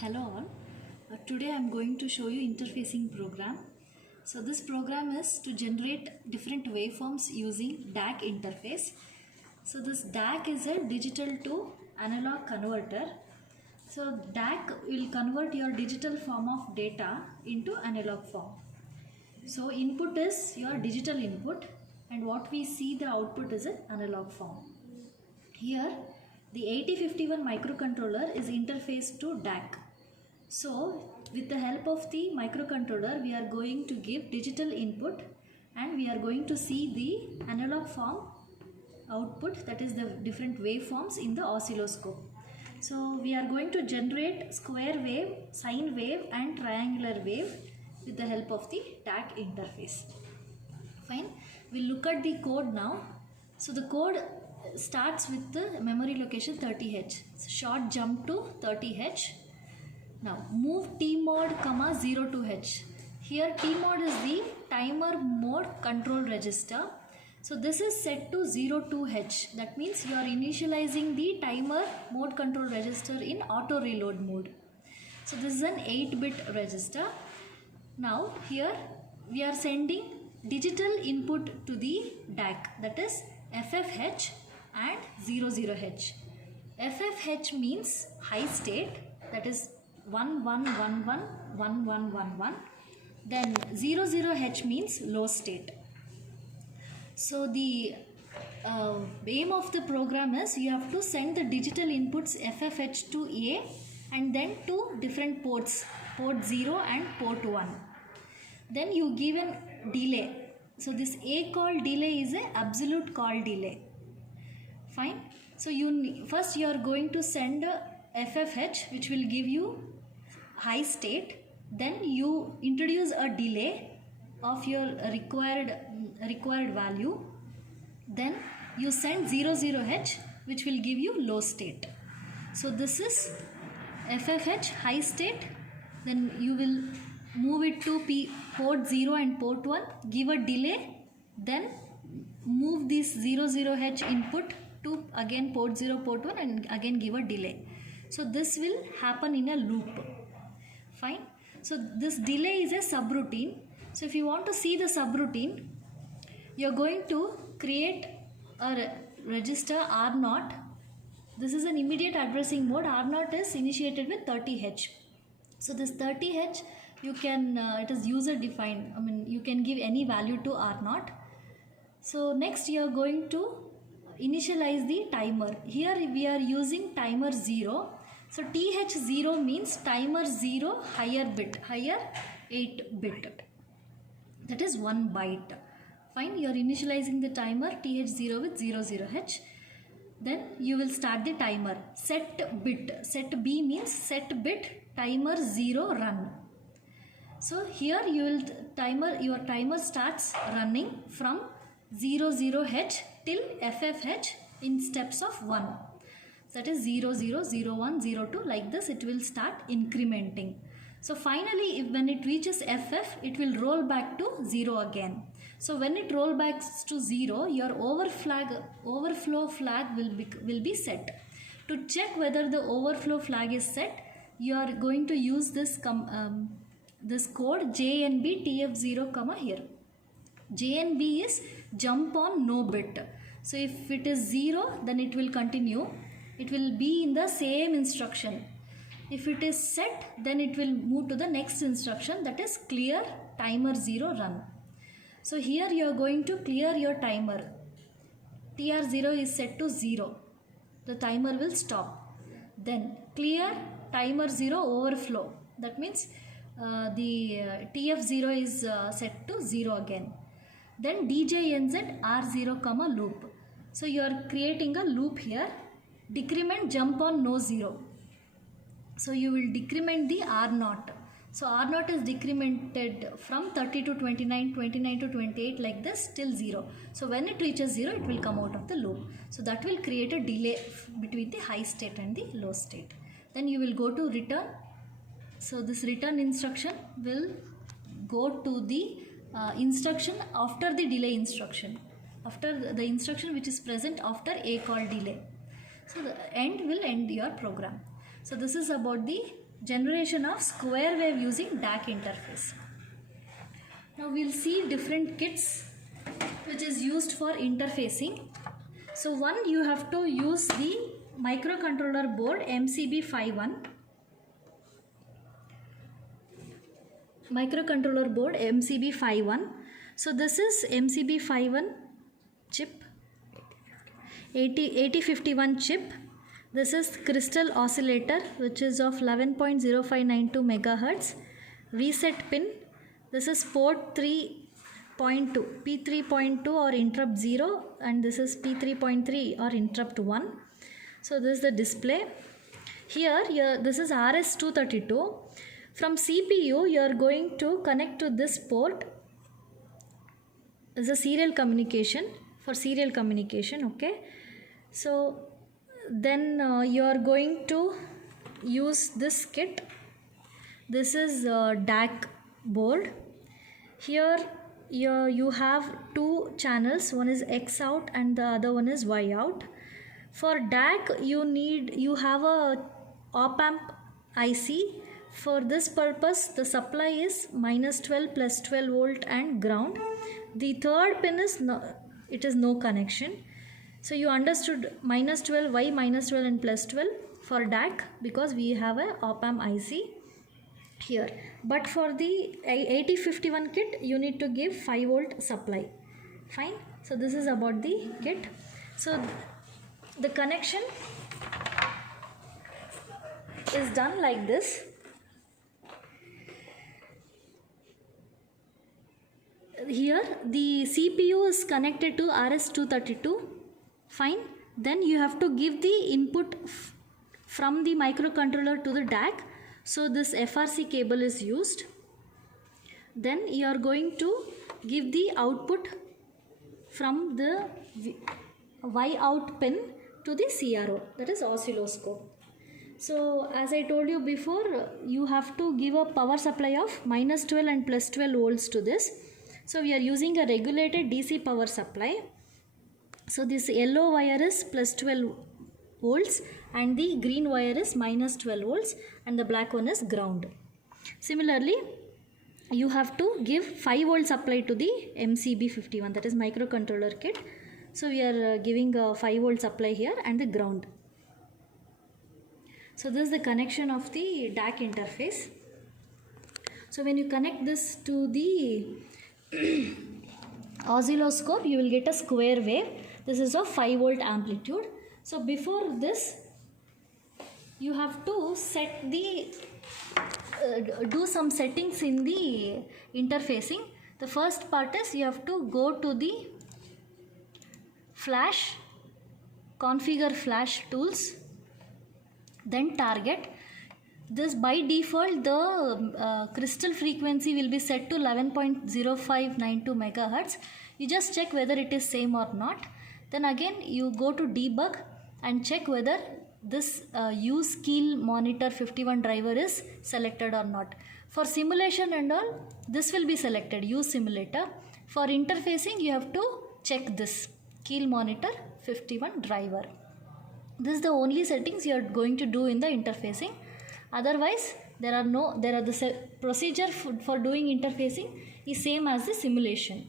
Hello all. Today I am going to show you interfacing program. So this program is to generate different waveforms using DAC interface. So this DAC is a digital to analog converter. So DAC will convert your digital form of data into analog form. So input is your digital input and what we see the output is an analog form. Here the 8051 microcontroller is interfaced to DAC. So with the help of the microcontroller we are going to give digital input and we are going to see the analog form output, that is the different waveforms in the oscilloscope. So we are going to generate square wave, sine wave and triangular wave with the help of the DAC interface. Fine, we'll look at the code now. So the code starts with the memory location 30H. So short jump to 30H. Now move tmod, 02H. Here tmod is the timer mode control register. So this is set to 02H. That means you are initializing the timer mode control register in auto reload mode. So this is an 8-bit register. Now here we are sending digital input to the DAC, that is FFH and 00H. FFH means high state, that is 1111 1111. Then 00H means low state. So the aim of the program is you have to send the digital inputs FFH to A and then to different ports, port 0 and port 1. Then you give a delay. So this A call delay is a absolute call delay. Fine. So first you are going to send a FFH which will give you high state. Then you introduce a delay of your required value. Then you send 00H which will give you low state. So this is FFH high state. Then you will move it to port 0 and port 1, give a delay, then move this 00H input to again port 0, port 1 and again give a delay. So this will happen in a loop. Fine. So this delay is a subroutine. So if you want to see the subroutine, you are going to create a register R0. This is an immediate addressing mode. R0 is initiated with 30H. So this 30H you can, it is user defined. I mean you can give any value to R0. So next you are going to initialize the timer. Here we are using timer 0. So TH0 means timer 0 higher bit, higher 8 bit. That is 1 byte. Fine, you are initializing the timer TH0 with 00H. Then you will start the timer. Set bit, set B means set bit timer 0 run. So here you will your timer starts running from 00H till FFH in steps of 1. That is 00, 01, 02, like this it will start incrementing. So finally when it reaches FF, it will roll back to 0 again. So when it roll back to 0, your overflow flag will be set. To check whether the overflow flag is set, you are going to use this this code JNB TF0, here. JNB is jump on no bit. So if it is 0, then it will continue. It will be in the same instruction. If it is set, then it will move to the next instruction, that is clear timer 0 run. So here you are going to clear your timer. TR0 is set to 0. The timer will stop. Then clear timer 0 overflow. That means the TF0 is set to 0 again. Then DJNZ R0, loop. So you are creating a loop here. Decrement jump on no 0. So you will decrement the R0. So R0 is decremented from 30 to 29, 29 to 28, like this till 0. So when it reaches 0, it will come out of the loop. So that will create a delay between the high state and the low state. Then you will go to return. So this return instruction will go to the instruction after the delay instruction, after the instruction which is present after A call delay. So the end will end your program. So this is about the generation of square wave using DAC interface. Now we'll see different kits which is used for interfacing. So one, you have to use the microcontroller board MCB51. Microcontroller board MCB51. So this is MCB51 chip, 8051 chip. This is crystal oscillator which is of 11.0592 megahertz. Reset pin. This is port 3.2, P3.2 or interrupt 0, and this is P3.3 or interrupt 1. So this is the display. Here this is RS232. From CPU you are going to connect to this port. This is a serial communication, for serial communication, okay. So then you are going to use this kit. This is DAC board. Here you have two channels, one is X out and the other one is Y out. For DAC you have a op-amp IC. For this purpose the supply is -12 plus 12 volt and ground. The third pin is no connection. So you understood -12, why -12 and +12 for DAC, because we have a op-amp IC here. But for the 8051 kit you need to give 5 volt supply. Fine. So this is about the kit. So the connection is done like this. Here the CPU is connected to RS232. Fine. Then you have to give the input from the microcontroller to the DAC. So this FRC cable is used. Then you are going to give the output from the Y out pin to the CRO, that is oscilloscope. So as I told you before, you have to give a power supply of -12 and +12 volts to this. So we are using a regulated DC power supply. So this yellow wire is +12 volts and the green wire is -12 volts and the black one is ground. Similarly, you have to give 5 volt supply to the MCB51, that is microcontroller kit. So we are giving a 5 volt supply here and the ground. So this is the connection of the DAC interface. So when you connect this to the oscilloscope, you will get a square wave. This is of 5 volt amplitude. So before this, you have to set the do some settings in the interfacing. The first part is you have to go to the flash, configure flash tools, then target. This by default the crystal frequency will be set to 11.0592 megahertz. You just check whether it is same or not. Then again you go to debug and check whether this use Keel monitor 51 driver is selected or not. For simulation and all, this will be selected, use simulator. For interfacing you have to check this Keel monitor 51 driver. This is the only settings you are going to do in the interfacing. Otherwise the procedure for doing interfacing is same as the simulation.